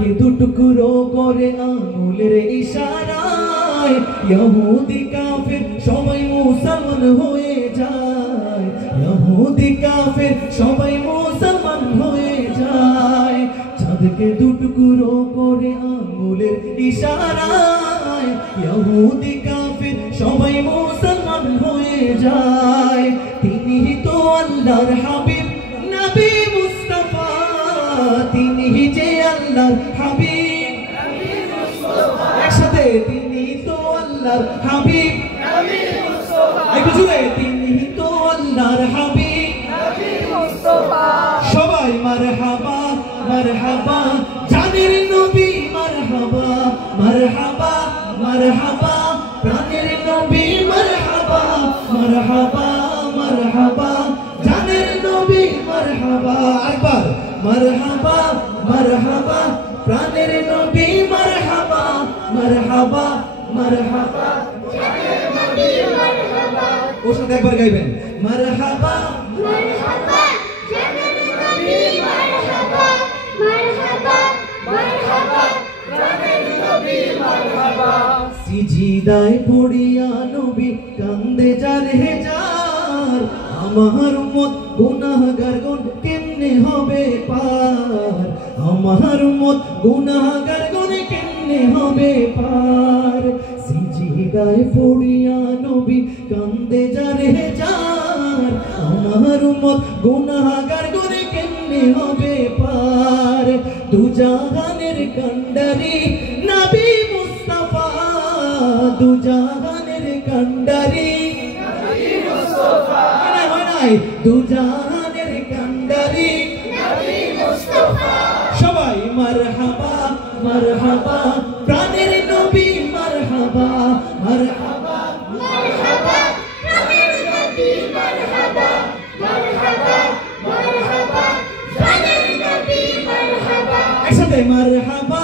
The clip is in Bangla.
চাঁদকে দুটুকরো করে আঙুলের ইশারায় ইহুদি কাফের সবাই মুসলমান হয়ে যায়, ইহুদি কাফের সবাই মুসলমান হয়ে যায়। চাঁদকে দুটুকরো করে আঙুলের ইশারায় ইহুদি কাফের সবাই মুসলমান হয়ে যায়। তিনি তো আল্লাহর হাবিব নবী মুস্তাফা, তিনি যে আল্লাহর হাবিব নবী মুস্তাফা, একসাথে তিনি তো আল্লাহর হাবিব নবী মুস্তাফা, একটু জোরে, তিনি তো আল্লাহর হাবিব নবী মুস্তাফা। সবাই মারহাবা মারহাবা জানের নবী, মারহাবা মারহাবা মারহাবা প্রাণের নবী, মারহাবা মারহাবা মারহাবা জানের নবী, মারহাবা একবার মারহাবা মারহাবা প্রাণের নবী, মারহাবা মারহাবা মারহাবা জানের নবী, মারহাবা। ওর সাথে একবার গাইবেন মারহাবা মারহাবা জানের নবী, মারহাবা মারহাবা মারহাবা জানের নবী, মারহাবা। সিজদায় পড়িয়া নবী কান্দে যার হে যার, আমার উম্মত গুনাহগার গণ কেমনে হবে পার, আমার উম্মত গুনাহগার গণ কেমনে হবে পার। সিজদায় পড়িয়া নবী কান্দে যার হে যার, আমার উম্মত গুনাহগার গণ কেমনে হবে পার। দুজাহানের কান্ডারি নবী মুস্তাফা, দুজাহানের কান্ডারি নবী মুস্তাফা, হয় নাই দুজাহানের কান্ডারি নবী মুস্তাফা। সবাই মারহাবা মারহাবা প্রাণের নবী, মারহাবা মারহাবা মারহাবা প্রাণের নবী, মারহাবা মারহাবা মারহাবা প্রাণের নবী, মারহাবা একসাথে মারহাবা